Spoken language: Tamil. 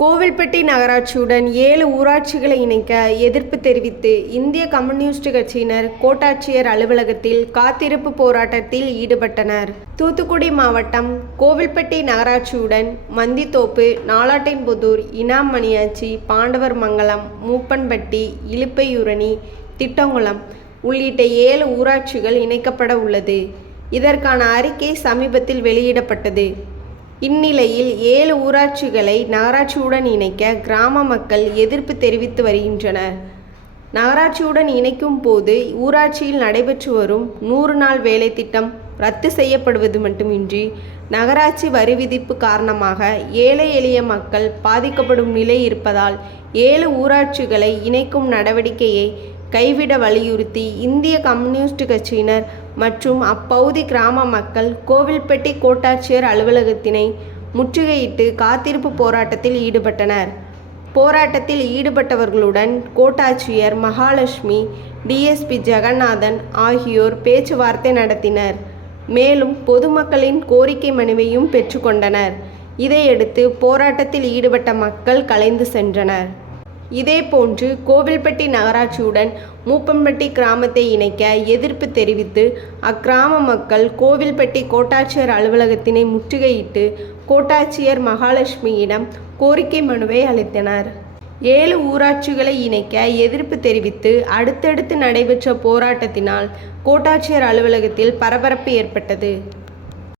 கோவில்பட்டி நகராட்சியுடன் ஏழு ஊராட்சிகளை இணைக்க எதிர்ப்பு தெரிவித்து இந்திய கம்யூனிஸ்ட் கட்சியினர் கோட்டாட்சியர் அலுவலகத்தில் காத்திருப்பு போராட்டத்தில் ஈடுபட்டனர். தூத்துக்குடி மாவட்டம் கோவில்பட்டி நகராட்சியுடன் மந்தித்தோப்பு நாலாட்டின்புதூர் இனாமணியாச்சி பாண்டவர் மங்கலம் மூப்பன்பட்டி இழுப்பையூரணி திட்டங்குளம் உள்ளிட்ட ஏழு ஊராட்சிகள் இணைக்கப்பட உள்ளது. இதற்கான அறிக்கை சமீபத்தில் வெளியிடப்பட்டது. இந்நிலையில் ஏழு ஊராட்சிகளை நகராட்சியுடன் இணைக்க கிராம மக்கள் எதிர்ப்பு தெரிவித்து வருகின்றனர். நகராட்சியுடன் இணைக்கும் போது ஊராட்சியில் நடைபெற்று வரும் நூறு நாள் வேலை திட்டம் ரத்து செய்யப்படுவது மட்டுமின்றி நகராட்சி வரி விதிப்பு காரணமாக ஏழை எளிய மக்கள் பாதிக்கப்படும் நிலை இருப்பதால் ஏழு ஊராட்சிகளை இணைக்கும் நடவடிக்கையை கைவிட வலியுறுத்தி இந்திய கம்யூனிஸ்ட் கட்சியினர் மற்றும் அப்பகுதி கிராம மக்கள் கோவில்பட்டி கோட்டாட்சியர் அலுவலகத்தினை முற்றுகையிட்டு காத்திருப்பு போராட்டத்தில் ஈடுபட்டனர். போராட்டத்தில் ஈடுபட்டவர்களுடன் கோட்டாட்சியர் மகாலட்சுமி டிஎஸ்பி ஜெகநாதன் ஆகியோர் பேச்சுவார்த்தை நடத்தினர். மேலும் பொதுமக்களின் கோரிக்கை மனுவையும் பெற்றுக்கொண்டனர். இதையடுத்து போராட்டத்தில் ஈடுபட்ட மக்கள் கலைந்து சென்றனர். இதேபோன்று கோவில்பட்டி நகராட்சியுடன் மூப்பம்பட்டி கிராமத்தை இணைக்க எதிர்ப்பு தெரிவித்து அக்கிராம மக்கள் கோவில்பட்டி கோட்டாட்சியர் அலுவலகத்தினை முற்றுகையிட்டு கோட்டாட்சியர் மகாலட்சுமியிடம் கோரிக்கை மனுவை அளித்தனர். ஏழு ஊராட்சிகளை இணைக்க எதிர்ப்பு தெரிவித்து அடுத்தடுத்து நடைபெற்ற போராட்டத்தினால் கோட்டாட்சியர் அலுவலகத்தில் பரபரப்பு ஏற்பட்டது.